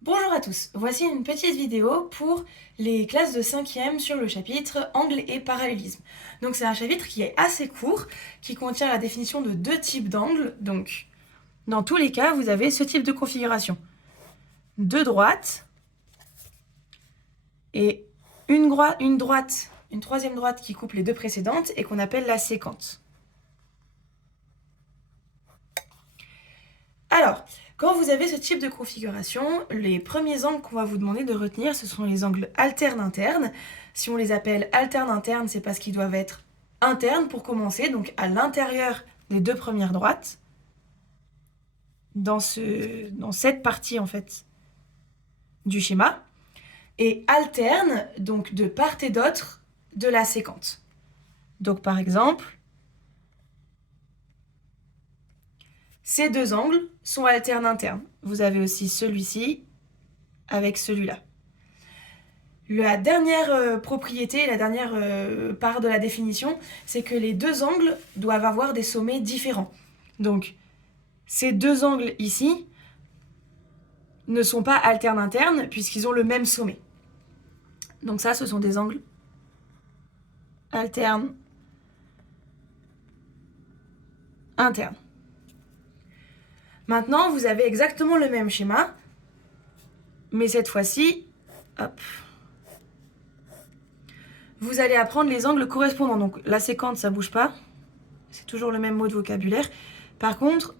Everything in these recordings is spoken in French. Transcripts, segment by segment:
Bonjour à tous, voici une petite vidéo pour les classes de 5e sur le chapitre Angle et parallélisme. Donc c'est un chapitre qui est assez court, qui contient la définition de deux types d'angles. Donc dans tous les cas, vous avez ce type de configuration. Deux droites et une troisième droite qui coupe les deux précédentes et qu'on appelle la séquente. Alors, quand vous avez ce type de configuration, les premiers angles qu'on va vous demander de retenir, ce sont les angles alternes-internes. Si on les appelle alternes-internes, c'est parce qu'ils doivent être internes pour commencer, donc à l'intérieur des deux premières droites, dans cette partie en fait du schéma, et alternes, donc de part et d'autre de la séquente. Donc par exemple, ces deux angles sont alternes internes. Vous avez aussi celui-ci avec celui-là. La dernière propriété, la dernière part de la définition, c'est que les deux angles doivent avoir des sommets différents. Donc, ces deux angles ici ne sont pas alternes internes puisqu'ils ont le même sommet. Donc ça, ce sont des angles alternes internes. Maintenant, vous avez exactement le même schéma, mais cette fois-ci, hop, vous allez apprendre les angles correspondants. Donc la séquente, ça bouge pas. C'est toujours le même mot de vocabulaire. Par contre,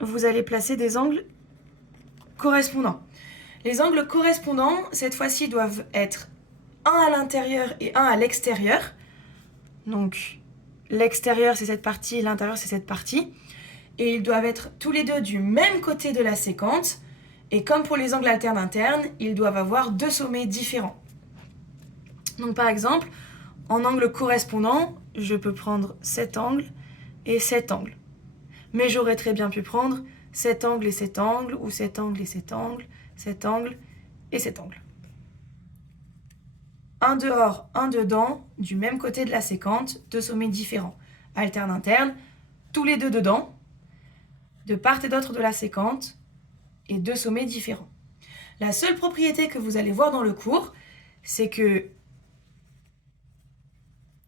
vous allez placer des angles correspondants. Les angles correspondants, cette fois-ci, doivent être un à l'intérieur et un à l'extérieur. Donc, l'extérieur, c'est cette partie, l'intérieur, c'est cette partie. Et ils doivent être tous les deux du même côté de la séquente. Et comme pour les angles alternes internes, ils doivent avoir deux sommets différents. Donc, par exemple, en angle correspondant, je peux prendre cet angle et cet angle. Mais j'aurais très bien pu prendre cet angle et cet angle, ou cet angle et cet angle, cet angle et cet angle. Un dehors, un dedans, du même côté de la séquente, deux sommets différents. Alterne interne, tous les deux dedans, de part et d'autre de la séquente, et deux sommets différents. La seule propriété que vous allez voir dans le cours, c'est que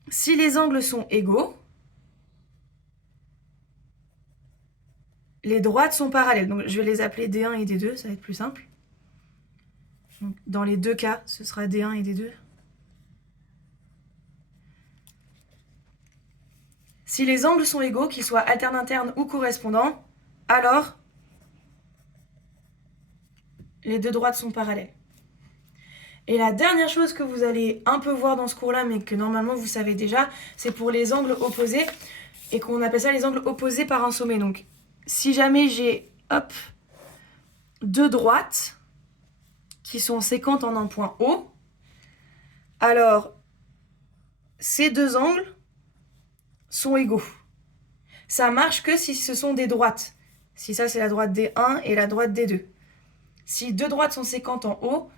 si les angles sont égaux, les droites sont parallèles. Donc je vais les appeler D1 et D2, ça va être plus simple. Donc, dans les deux cas, ce sera D1 et D2. Si les angles sont égaux, qu'ils soient alternes internes ou correspondants, alors les deux droites sont parallèles. Et la dernière chose que vous allez un peu voir dans ce cours-là, mais que normalement vous savez déjà, c'est pour les angles opposés, et qu'on appelle ça les angles opposés par un sommet. Donc, si jamais j'ai, hop, deux droites qui sont séquentes en un point O, alors ces deux angles sont égaux. Ça marche que si ce sont des droites. Si ça, c'est la droite D1 et la droite D2. Si deux droites sont séquentes en haut,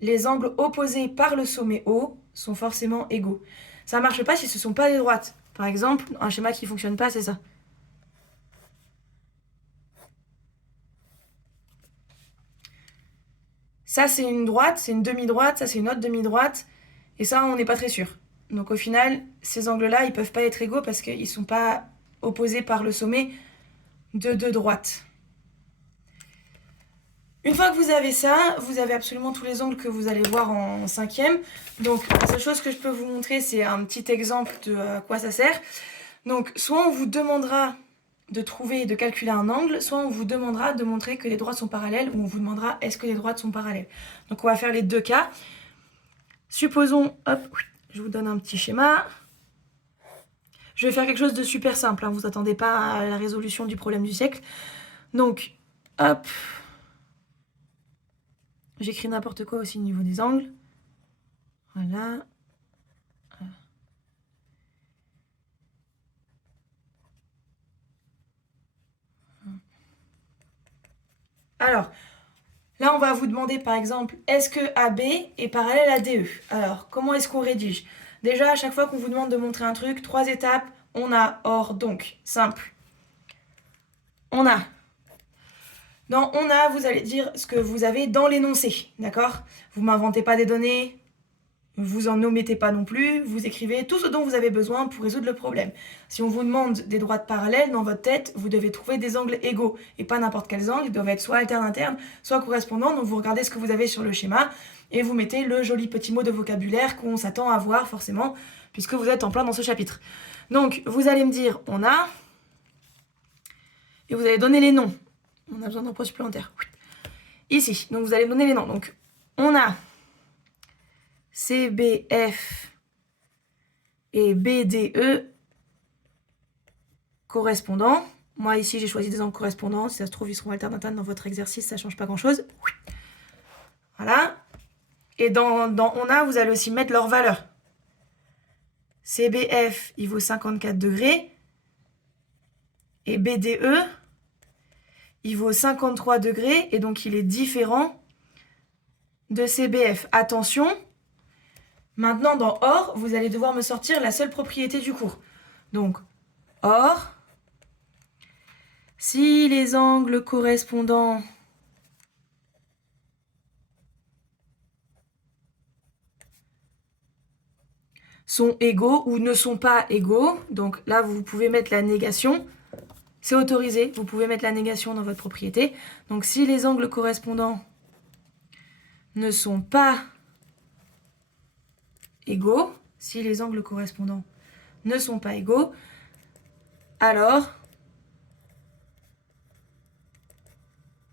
les angles opposés par le sommet O sont forcément égaux. Ça ne marche pas si ce ne sont pas des droites. Par exemple, un schéma qui ne fonctionne pas, c'est ça. Ça, c'est une droite, c'est une demi-droite, ça, c'est une autre demi-droite. Et ça, on n'est pas très sûr. Donc au final, ces angles-là, ils ne peuvent pas être égaux parce qu'ils ne sont pas opposés par le sommet de deux droites. Une fois que vous avez ça, vous avez absolument tous les angles que vous allez voir en 5e. Donc la seule chose que je peux vous montrer, c'est un petit exemple de à quoi ça sert. Donc soit on vous demandera de trouver et de calculer un angle, soit on vous demandera de montrer que les droites sont parallèles, ou on vous demandera est-ce que les droites sont parallèles. Donc on va faire les deux cas. Supposons, hop, je vous donne un petit schéma. Je vais faire quelque chose de super simple, hein, vous attendez pas à la résolution du problème du siècle. Donc, hop, j'écris n'importe quoi aussi au niveau des angles. Voilà. Alors, là, on va vous demander, par exemple, est-ce que AB est parallèle à DE? Alors, comment est-ce qu'on rédige? Déjà, à chaque fois qu'on vous demande de montrer un truc, 3 étapes, on a or, donc, simple. On a Dans on a, vous allez dire ce que vous avez dans l'énoncé, d'accord? Vous m'inventez pas des données, vous en omettez pas non plus, vous écrivez tout ce dont vous avez besoin pour résoudre le problème. Si on vous demande des droites parallèles, dans votre tête, vous devez trouver des angles égaux, et pas n'importe quels angles, ils doivent être soit alternes-internes, soit correspondants, donc vous regardez ce que vous avez sur le schéma, et vous mettez le joli petit mot de vocabulaire qu'on s'attend à voir forcément, puisque vous êtes en plein dans ce chapitre. Donc, vous allez me dire, on a, et vous allez donner les noms. On a besoin d'un point supplémentaire. Ici, donc vous allez me donner les noms. Donc, on a CBF et BDE correspondants. Moi, ici, j'ai choisi des angles correspondants. Si ça se trouve, ils seront alternes dans votre exercice, ça ne change pas grand-chose. Voilà. Et dans on a, vous allez aussi mettre leur valeur. CBF, il vaut 54 degrés. Et BDE, il vaut 53 degrés. Et donc, il est différent de CBF. Attention, maintenant, dans OR, vous allez devoir me sortir la seule propriété du cours. Donc, OR, si les angles correspondants sont égaux ou ne sont pas égaux, donc là, vous pouvez mettre la négation. C'est autorisé, vous pouvez mettre la négation dans votre propriété. Donc, si les angles correspondants ne sont pas égaux, si les angles correspondants ne sont pas égaux, alors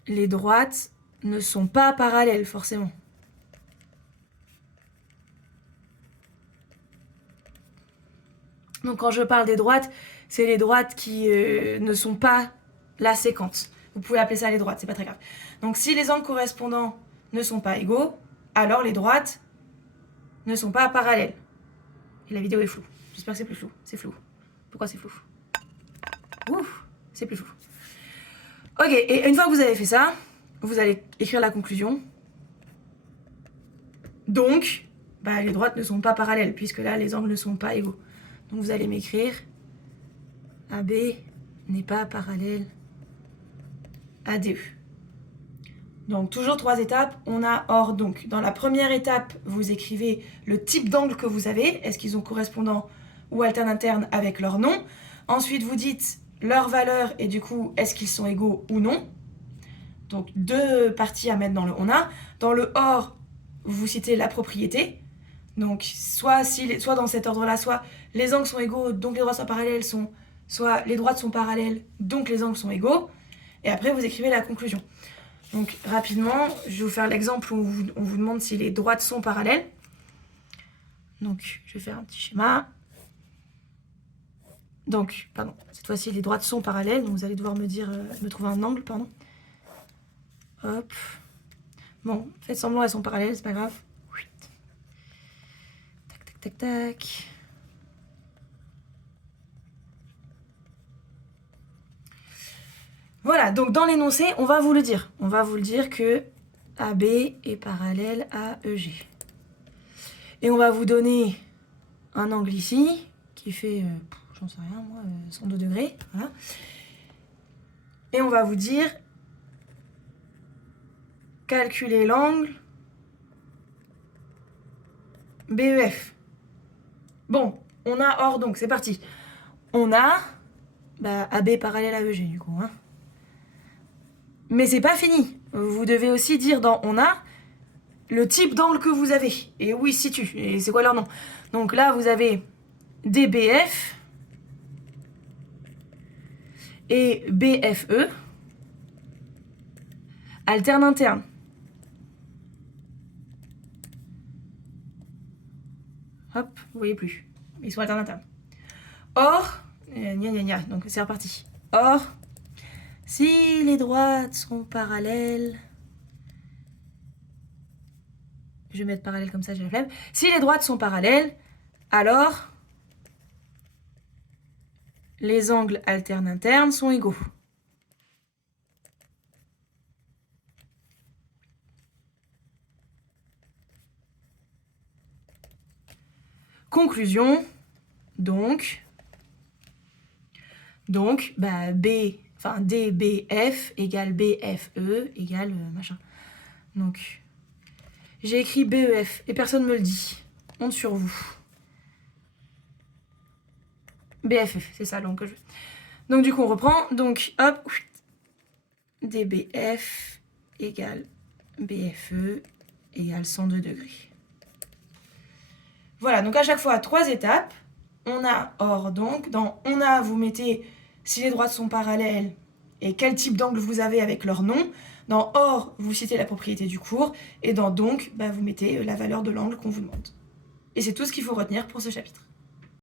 les droites ne sont pas parallèles, forcément. Donc quand je parle des droites, c'est les droites qui ne sont pas la séquence. Vous pouvez appeler ça les droites, c'est pas très grave. Donc si les angles correspondants ne sont pas égaux, alors les droites ne sont pas parallèles. Et la vidéo est floue. J'espère que c'est plus flou. C'est flou. Pourquoi c'est flou? Ouf, c'est plus flou. Ok, et une fois que vous avez fait ça, vous allez écrire la conclusion. Donc, les droites ne sont pas parallèles, puisque là, les angles ne sont pas égaux. Donc vous allez m'écrire AB n'est pas parallèle à DE. Donc toujours 3 étapes, on a OR donc. Dans la première étape, vous écrivez le type d'angle que vous avez, est-ce qu'ils ont correspondant ou alterne-interne avec leur nom. Ensuite, vous dites leur valeur et du coup, est-ce qu'ils sont égaux ou non. Donc 2 parties à mettre dans le on a. Dans le OR, vous citez la propriété. Donc soit dans cet ordre-là, soit les angles sont égaux, donc les droites sont parallèles, soit les droites sont parallèles, donc les angles sont égaux. Et après, vous écrivez la conclusion. Donc rapidement, je vais vous faire l'exemple où on vous demande si les droites sont parallèles. Donc je vais faire un petit schéma. Donc, pardon, cette fois-ci les droites sont parallèles, donc vous allez devoir me trouver un angle, pardon. Hop. Bon, faites semblant, elles sont parallèles, c'est pas grave. Tac, tac, tac, tac. Voilà, donc dans l'énoncé, on va vous le dire. On va vous le dire que AB est parallèle à EG. Et on va vous donner un angle ici, qui fait, j'en sais rien moi, 102 degrés. Voilà. Et on va vous dire, calculer l'angle BEF. Bon, on a OR donc, c'est parti. On a AB parallèle à EG du coup. Hein. Mais c'est pas fini. Vous devez aussi dire dans on a le type d'angle que vous avez et où il se situe et c'est quoi leur nom. Donc là, vous avez DBF et BFE alterne-interne. Hop, vous voyez plus. Ils sont alterne-internes. Or, donc c'est reparti. Or, si les droites sont parallèles, je vais mettre parallèle comme ça, j'ai la flemme. Si les droites sont parallèles, alors les angles alternes-internes sont égaux. Conclusion, donc B Enfin, DBF égale BFE égale machin. Donc, j'ai écrit BEF et personne me le dit. Honte sur vous. BFE, c'est ça l'angle que je veux. Donc, du coup, on reprend. Donc, hop. DBF égale BFE égale 102 degrés. Voilà, donc à chaque fois, 3 étapes. On a or, donc. Dans on a, vous mettez si les droites sont parallèles et quel type d'angle vous avez avec leur nom. Dans or, vous citez la propriété du cours. Et dans donc, vous mettez la valeur de l'angle qu'on vous demande. Et c'est tout ce qu'il faut retenir pour ce chapitre.